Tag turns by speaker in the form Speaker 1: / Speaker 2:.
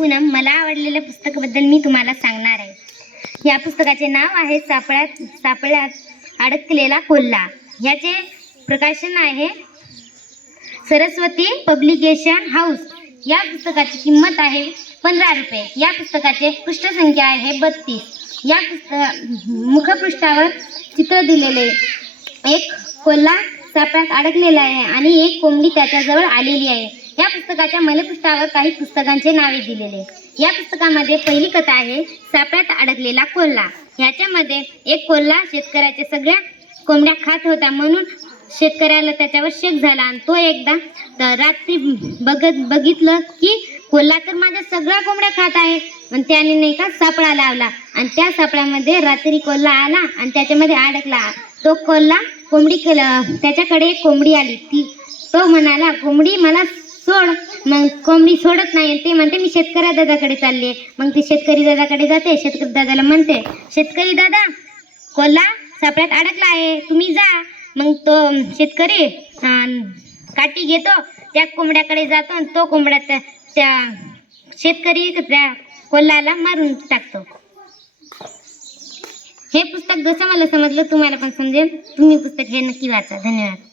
Speaker 1: पूनम मला आवडलेल्या पुस्तकाबद्दल मी तुम्हाला सांगणार आहे. या पुस्तकाचे नाव आहे सापळ्यात सापळ्यात अडकलेला कोल्हा. ह्याचे प्रकाशन आहे सरस्वती पब्लिकेशन हाऊस. या पुस्तकाची किंमत आहे पंधरा रुपये. या पुस्तकाचे पृष्ठसंख्या आहे बत्तीस. या पुस्तक मुखपृष्ठावर चित्र दिलेले एक कोल्हा सापळ्यात अडकलेला आहे आणि एक कोंबडी त्याच्याजवळ आलेली आहे. या पुस्तकाच्या मलपृष्ठावर काही पुस्तकांचे नावे दिलेले या पुस्तकामध्ये पहिली कथा आहे सापळ्यात अडकलेला कोल्हा. ह्याच्यामध्ये एक कोल्हा शेतकऱ्याच्या सगळ्या कोंबड्या खात होता म्हणून शेतकऱ्याला त्याच्यावर शेक झाला आणि तो एकदा तर रात्री बघत बघितलं की कोल्हा तर माझ्या सगळ्या कोंबड्या खात आहे. आणि त्याने नाही का सापळा लावला. आणि त्या सापळ्यामध्ये रात्री कोल्हा आला आणि त्याच्यामध्ये अडकला. तो कोल्हा कोंबडी केलं त्याच्याकडे एक कोंबडी आली. ती तो म्हणाला कोंबडी मला सोड. मग कोंबडी सोडत नाही ते म्हणते मी शेतकऱ्या दादाकडे चालले मग ती शेतकरी दादाकडे जाते. शेतकरी दादाला म्हणते शेतकरी दादा कोल्हा सापळ्यात अडकला आहे. तुम्ही जा. मग तो शेतकरी काठी घेतो. त्या कोंबड्याकडे जातो आणि तो कोंबड्या त्या शेतकरी त्या कोल्हाला मारून टाकतो. हे पुस्तक जसं मला समजलं तुम्हाला पण समजेल. तुम्ही पुस्तक हे नक्की वाचा. धन्यवाद.